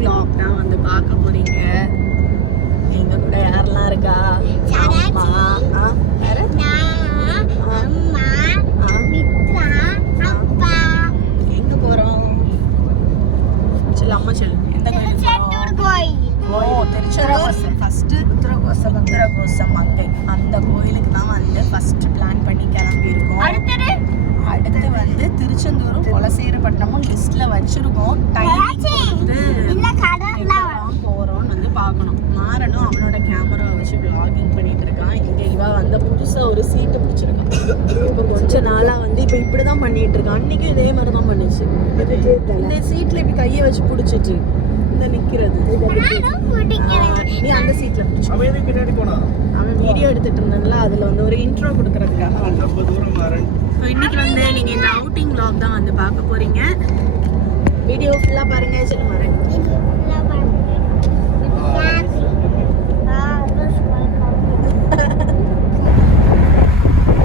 vlog தான் வந்து பார்க்க போறீங்க. எங்க கூட யாரெல்லாம் இருக்கா? அம்மா, வேற அம்மா, மித்ரா, அப்பா. எங்க போறோம்? சொல்லு அம்மா சொல்லு. எந்த கோயில்? ஓ, திருச்செந்தூர். ஃபர்ஸ்ட் உத்தரகோசம் மங்கை அந்த கோயிலுக்கு தான் வந்து ஃபர்ஸ்ட் பிளான் பண்ணி கிளம்பி இருக்கோம். அடுத்து வந்து திருச்செந்தூரும் குலசேகரப்பட்டினமும் லிஸ்ட்ல வச்சிருக்கோம். போறோம்னு வந்து பார்க்கணும். மாறனும் அவனோட கேமரா வச்சு vlogging பண்ணிட்டு இருக்கான். இங்க இவ வந்து புதுசா ஒரு சீட்டு பிடிச்சிருக்கான். இப்போ கொஞ்ச நாளா வந்து இப்போ இப்படிதான் பண்ணிட்டு இருக்கான். அன்னைக்கும் இதே மாதிரி தான் பண்ணிச்சு. இந்த சீட்ல இப்படி கையை வச்சு பிடிச்சிட்டு இந்த நிக்கிறது. நீ அந்த சீட்ல பிடிச்சு அவன் வீடியோ எடுத்துட்டு இருந்தாங்களா, அதுல வந்து ஒரு இன்ட்ரோ கொடுக்கறதுக்காக. இன்னைக்கு வந்து நீங்க இந்த அவுட்டிங் vlog தான் வந்து பார்க்க போறீங்க. வீடியோ ஃபுல்லா பாருங்க. சரி வரேன்.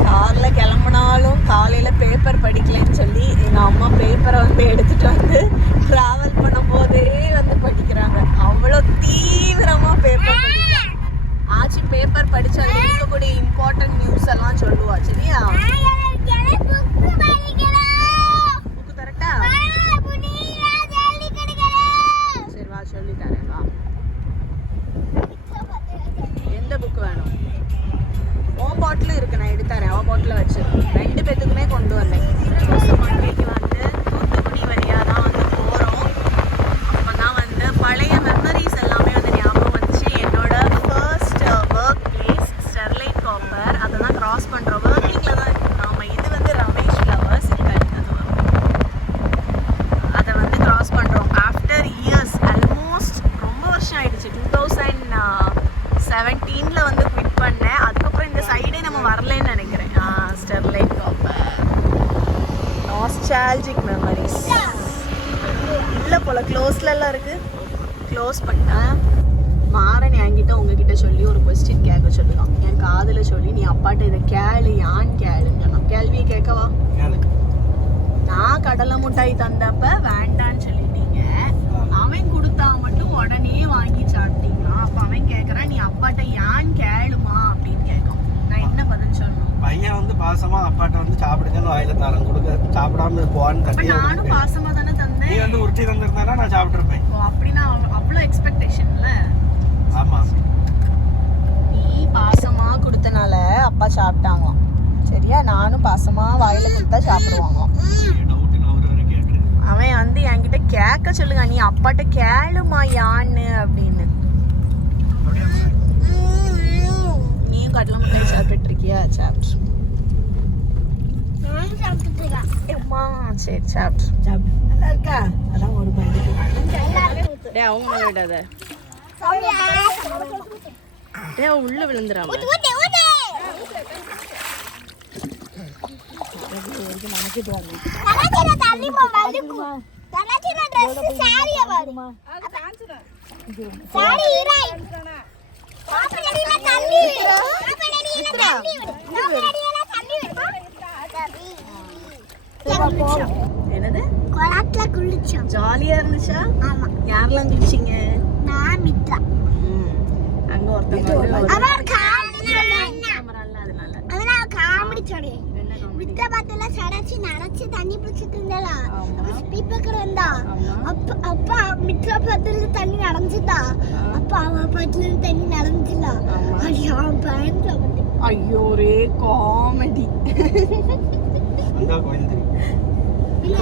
கார்ல கிளம்புனாலும் காலையில பேப்பர் படிக்கலன்னு சொல்லி எங்க அம்மா பேப்பரை வந்து எடுத்துட்டு வந்து டிராவல் பண்ணும் போதே வந்து படிக்கிறாங்க. அவ்வளோ தீவிரமா பேப்பர் ஆச்சு. பேப்பர் படிச்சு அதுல இருக்கக்கூடிய இம்பார்ட்டன்ட் நியூஸ் எல்லாம் சொல்லுவா. சரியா? புக்கு தரட்டா? சரி வா, சொல்லி தரேன் வா. எந்த புக் வேணும்? ஓ பாட்டில் இருக்கு, நான் எடுத்துறேன். ஓ பாட்டில் வச்சு 2 பேத்துக்குமே கொண்டு வந்தேன். மண்டைக்கு வந்து தூத்துக்குடி வழியா தான் வந்து போகிறோம். அப்போதான் வந்து பழைய மெமரிஸ் எல்லாமே வந்து ஞாபகம் வந்துச்சு. என்னோட first work place Sterlite copper, அதை தான் கிராஸ் பண்ணுறோம். ஒர்க்கிங்கில் தான் இருக்கு. நாம இது வந்து ரமேஷ் லவர்ஸ் அதை வந்து கிராஸ் பண்ணுறோம். ஆஃப்டர் இயர்ஸ் ஆல்மோஸ்ட் ரொம்ப வருஷம் ஆயிடுச்சு. 2017 வந்து குவிட் பண்ணேன். அதுக்கப்புறம் இந்த சைடே நம்ம வரலன்னு நினைக்கிறேன். Sterlite copper nostalgic memories. இல்லை போல க்ளோஸ்ல எல்லாம் இருக்கு. க்ளோஸ் பண்ணிட்டேன். மாறன் என்கிட்ட உங்ககிட்ட சொல்லி ஒரு கொஸ்டின் கேட்க சொல்லுவான். என் காதுல சொல்லி நீ அப்பாட்ட இதை கேளு, யான் கேளுங்க. கேள்வியை கேட்கவா? நான் கடலை மிட்டாய் தந்தப்ப வேண்டான்னு சொல்லிட்டீங்க. அவன் கொடுத்தா மட்டும் உடனே வாங்கி சாப்பிட்டீங்களா? அப்ப அவன் கேட்கறான், நீ அப்பாட்ட யான் கேளுமா அப்படின்னு கேட்கும். நான் என்ன பதில் சொல்லணும்? பையன் வந்து பாசமா அப்பாட்ட வந்து சாப்பிடுங்கன்னு வாயில தரம் கொடுக்க சாப்பிடாம போவான்னு தட்டி. நானும் பாசமா தானே தந்தேன். நீ வந்து உருட்டி தந்திருந்தானா நான் சாப்பிட்டுருப்பேன். அப்படின்னா அவ்வளோ எக்ஸ்பெக்டேஷன்ல. ஆமா, நீ பாசமா கொடுத்தனால அப்பா சாப்பிட்டாங்களாம். சரியா? நானும் பாசமா வாயில கொடுத்தா சாப்பிடுவாங்களாம். அவன் வந்து என்கிட்ட கேட்க சொல்லுங்க, நீ அப்பாட்ட கேளுமா யான்னு அப்படின்னு. நீயும் கடலை மிட்டாய் சாப்பிட்டுட்டு இருக்கியா? சாப்பிட்டு. சரி சாப்பிட்டு. நல்லா இருக்கா? அதான் ஒரு பாட்டு. அவங்க மேல விடாத. உள்ள விழுந்துடாம. நமக்கு தோணும். என்னது? ஜாலியா இருந்துச்சா? ஆமா. யாரெல்லாம் குளிச்சீங்க? நான் மித்ரா. அங்க ஒருத்தங்க காமெடி சொல்லி மித்ரா பார்த்தல சடச்சி நடச்சி தண்ணி பிடிச்சிட்டு இருந்தாளா? ஸ்பீக்கர் வந்தா. அப்பா மித்ரா பார்த்தல தண்ணி நடந்துட்டா. அப்பா அவ பார்த்தல தண்ணி நடந்துட்டா. ஐயோ பயந்து. ஐயோ ரே காமெடி.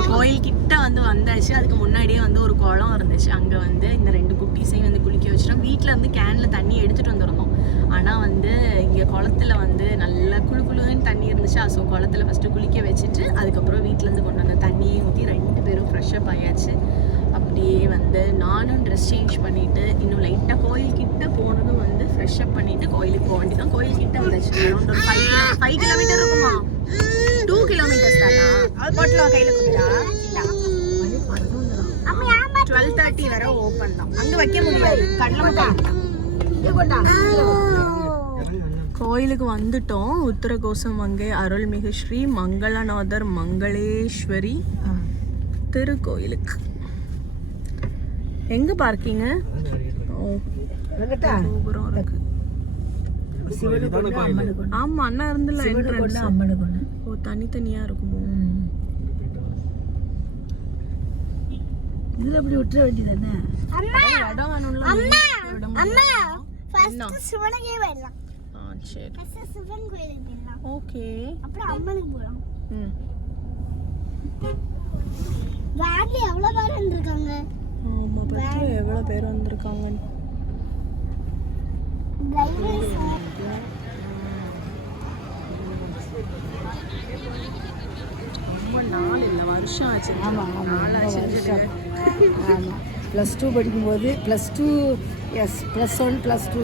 கோயில் கிட்ட வந்து வந்தாச்சு. அதுக்கு முன்னாடியே வந்து ஒரு குளம் இருந்துச்சு. அங்கே வந்து இந்த 2 குட்டீஸையும் வந்து குளிக்க வச்சிட்டோம். வீட்டில் இருந்து கேனில் தண்ணி எடுத்துகிட்டு வந்துருந்தோம். ஆனால் வந்து இங்கே குளத்துல வந்து நல்லா குளுன்னு தண்ணி இருந்துச்சு. ஸோ குளத்துல ஃபஸ்ட்டு குளிக்க வச்சுட்டு அதுக்கப்புறம் வீட்டிலேருந்து கொண்டு வந்த தண்ணியை ஊற்றி 2 பேரும் ஃப்ரெஷ்ஷப் ஆயாச்சு. அப்படியே வந்து நானும் ட்ரெஸ் சேஞ்ச் பண்ணிவிட்டு இன்னும் லைட்டாக கோயில்கிட்ட போனதும் வந்து ஃப்ரெஷ்ஷப் பண்ணிவிட்டு கோயிலுக்கு போக வேண்டியதான். கோயில்கிட்ட வந்துச்சு. அரௌண்ட் ஒரு 5 கிலோமீட்டர் இருக்குமா? 2 கிலோமீட்டர்ஸ் தானா? அது பாட்டில் கையில் கொடுத்தா 12:30 வரை ஓப்பன் தான். அங்கே வைக்க முடியாது. கோயிலுக்கு வந்துட்டோம். உத்தரகோசம் மங்கை அருள்மிகு ஸ்ரீ மங்களநாதர் மங்களேஸ்வரி திருக்கோயிலுக்கு. எங்க பார்க்கிங்க? ஓ கோபுரம் இருக்கு. ஆமா அண்ணா இருந்துல என்ட்ரன்ஸ். ஓ தனித்தனியா இருக்குமோ? இதுல அப்படி விட்டுற வேண்டியதானே? இடம் வேணும்ல. அம்மா ஃபர்ஸ்ட் சிவனுக்கே வரலாம். சரி ஃபர்ஸ்ட் சிவன் கோயிலுக்கு போலாம். ஓகே அப்புறம் அம்மனுக்கு போலாம். ம் வேன்ல எவ்வளவு பேர் வந்திருக்காங்க? ஆமா பத்தில எவ்வளவு பேர் வந்திருக்காங்க. டிரைவர் ரொம்ப நாள் இல்லை வருஷம் ஆச்சு. ஆமாம் நாள் ஆச்சு. ஆமாம் +2 படிக்கும்போது +2 எஸ் +1 +2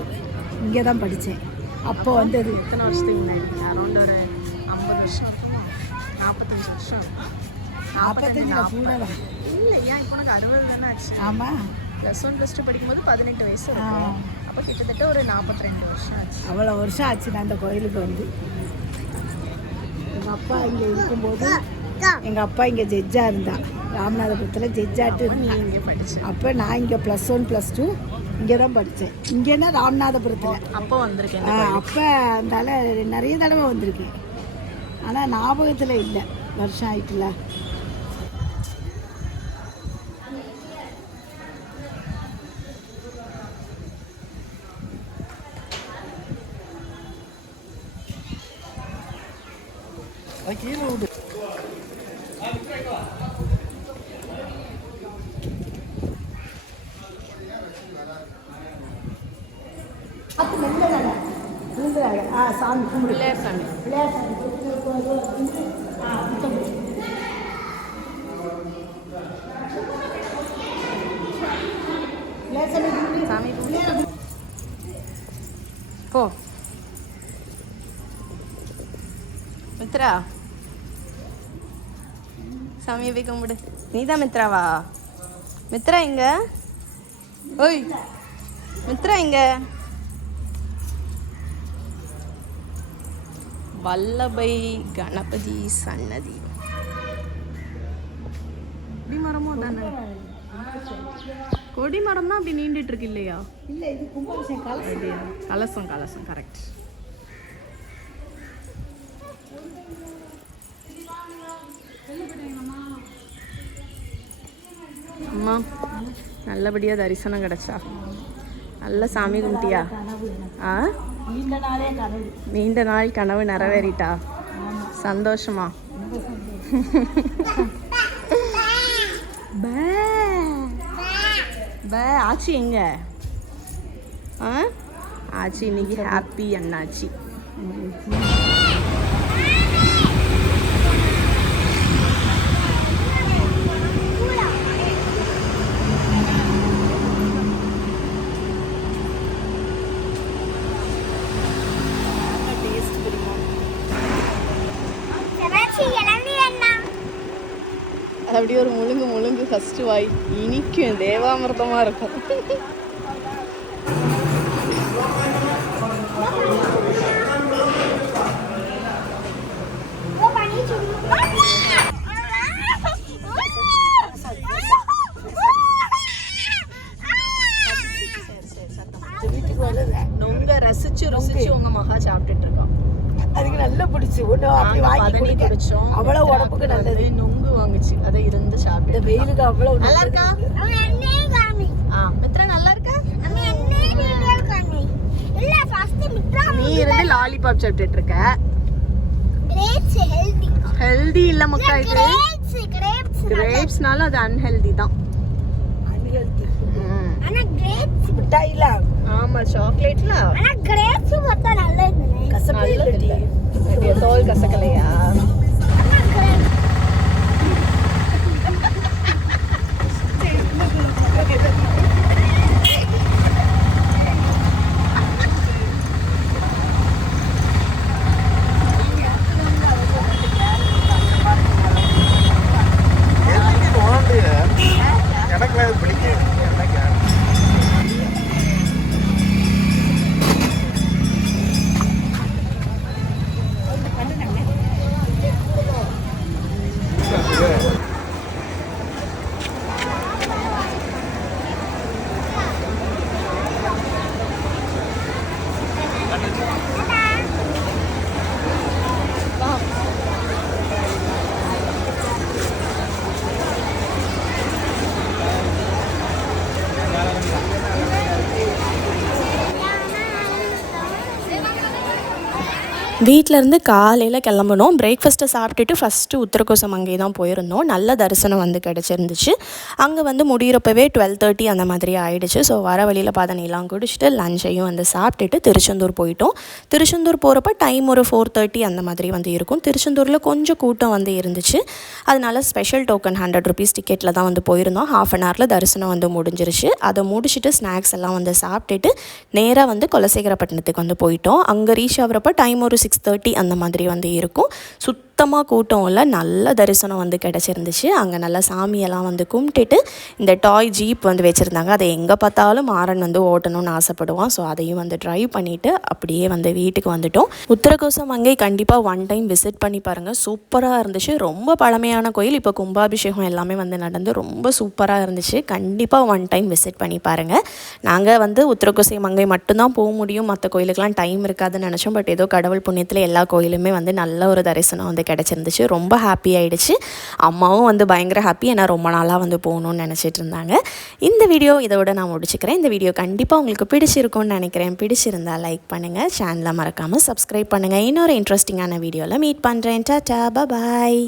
இங்கே தான் படித்தேன். அப்போ வந்தது எத்தனை வருஷத்துக்கு முன்னாடி? அரௌண்ட் ஒரு 50 வருஷம் இருக்குமா? 45 வருஷம். 45 கூட தான். இல்லை ஏன் இப்போ உனக்கு 60 தானே ஆச்சு? ஆமாம் +1 +2 படிக்கும்போது 18 வயசு இருக்கும். அப்போ கிட்டத்தட்ட ஒரு 42 வருஷம் ஆச்சு. அவ்வளோ வருஷம் ஆச்சு நான் அந்த கோயிலுக்கு வந்து. எங்கள் அப்பா இங்கே இருக்கும்போது எங்கள் அப்பா இங்கே ஜட்ஜாக இருந்தான். ராமநாதபுரத்தில் ஜட்ஜாட்டு நீ இங்கே படிச்சு அப்போ நான் இங்கே +1 +2 இங்கே தான் படித்தேன். இங்கேன்னா ராமநாதபுரத்தில். அப்போ வந்திருக்கேன். அப்போ அதனால நிறைய தடவை வந்திருக்கேன். ஆனால் ஞாபகத்தில் இல்லை, வருஷம் ஆயிட்டுல. கீழே விடு. சாமி கும்பிடு. பிள்ளையார் சாமி. பிள்ளையார் சாமி சாமி போ மித்ரா. சாமியை போய் கும்பிடு. நீதான் மித்ராவா? மித்ரா எங்க? ஓய் மித்ரா எங்க? வல்லபை கணபதி சன்னதி. கொடி மரமோ தானே? கொடி மரம்னா அப்படி நீண்டுட்டு இருக்கு இல்லையா? இல்லை, இது கும்பாபிஷேகம் கலசம். கலசம் கலசம் கரெக்ட். அம்மா நல்லபடியா தரிசனம் கிடைச்சா? நல்ல சாமி கும்பிட்டியா? ஆ நீண்ட நாள் கனவு நிறைவேறிட்டா? சந்தோஷமா? ஆச்சி எங்க? ஆச்சி இன்னைக்கு ஹாப்பி அண்ணாச்சி. அது அப்படியே ஒரு முழுங்கு முழுங்கு ஃபர்ஸ்ட் வாய் இனிக்கும், தேவாமிர்தமா இருக்கும். நொங்க ரசிச்சு ரசிச்சு உங்க மகா சாப்பிட்டுட்டு இருக்கோம். அதுக்கு நல்லா பிடிச்சி ஒன்று அப்படி வாங்கி குடிச்சோம். அவ்வளோ உடம்புக்கு நல்லது. நொங்கு வாங்குச்சு, அதை இருந்து சாப்பிட்டு. இந்த வெயிலுக்கு அவ்வளோ நல்லா இருக்கா? மித்ரா நல்லா இருக்கா? நீ இருந்து லாலிபாப் சாப்பிட்டுட்டு இருக்க. ஹெல்தி இல்ல மக்கா, இது கிரேப்ஸ்னால அது அன்ஹெல்தி தான். மிட்டாயில ஆமா சாக்லேட்ல கசப்பே இல்லை. தோல் கசக்கலையா? வீட்டிலேருந்து காலையில் கிளம்பணும். பிரேக்ஃபாஸ்ட்டை சாப்பிட்டுட்டு ஃபஸ்ட்டு உத்தரகோசம் அங்கே தான் போயிருந்தோம். நல்ல தரிசனம் வந்து கிடச்சிருந்துச்சு. அங்கே வந்து முடிகிறப்பவே 12:30 அந்த மாதிரி ஆகிடுச்சு. ஸோ வர வழியில் பதனிலாம் குடிச்சிட்டு லஞ்சையும் வந்து சாப்பிட்டுட்டு திருச்செந்தூர் போயிட்டோம். திருச்செந்தூர் போகிறப்ப டைம் ஒரு 4:30 அந்த மாதிரி வந்து இருக்கும். திருச்செந்தூரில் கொஞ்சம் கூட்டம் வந்து இருந்துச்சு. அதனால ஸ்பெஷல் டோக்கன் 100 rupees டிக்கெட்டில் தான் வந்து போயிருந்தோம். 1/2 hour தரிசனம் வந்து முடிஞ்சிருச்சு. அதை முடிச்சுட்டு ஸ்நாக்ஸ் எல்லாம் வந்து சாப்பிட்டுட்டு நேராக வந்து குலசேகரப்பட்டினத்துக்கு வந்து போயிட்டோம். அங்கே ரீச் ஆகிறப்ப டைம் ஒரு 6:30 அந்த மாதிரி வந்து இருக்கும். சுத்தமாக கூட்டம் இல்லை, நல்ல தரிசனம் வந்து கிடச்சிருந்துச்சு. அங்கே நல்லா சாமியெல்லாம் வந்து கும்பிட்டுட்டு இந்த டாய் ஜீப் வந்து வச்சுருந்தாங்க. அதை எங்கே பார்த்தாலும் மாறன் வந்து ஓட்டணும்னு ஆசைப்படுவான். ஸோ அதையும் வந்து ட்ரைவ் பண்ணிவிட்டு அப்படியே வந்து வீட்டுக்கு வந்துட்டோம். உத்தரகோசம் அங்கே கண்டிப்பாக ஒன் டைம் விசிட் பண்ணி பாருங்கள். சூப்பராக இருந்துச்சு. ரொம்ப பழமையான கோயில். இப்போ கும்பாபிஷேகம் எல்லாமே வந்து நடந்து ரொம்ப சூப்பராக இருந்துச்சு. கண்டிப்பாக ஒன் டைம் விசிட் பண்ணி பாருங்கள். நாங்கள் வந்து உத்தரகோசம் மங்கை மட்டும்தான் போக முடியும், மற்ற கோயிலுக்கெலாம் டைம் இருக்காதுன்னு நினச்சோம். பட் ஏதோ கடவுள் புண்ணியத்தில் எல்லா கோயிலுமே வந்து நல்ல ஒரு தரிசனம் வந்து கிடச்சிருந்துச்சு. ரொம்ப ஹாப்பி ஆகிடுச்சு. அம்மாவும் வந்து பயங்கர ஹாப்பி. ஏன்னா ரொம்ப நாளாக வந்து போகணுன்னு நினச்சிட்டு இருந்தாங்க. இந்த வீடியோ இதோட நான் முடிச்சுக்கிறேன். இந்த வீடியோ கண்டிப்பாக உங்களுக்கு பிடிச்சிருக்கும்னு நினைக்கிறேன். பிடிச்சிருந்தால் லைக் பண்ணுங்கள், சேனலை மறக்காமல் சப்ஸ்கிரைப் பண்ணுங்கள். இன்னொரு இன்ட்ரெஸ்டிங்கான வீடியோவில் மீட் பண்ணுறேன். டாடா, பாய்.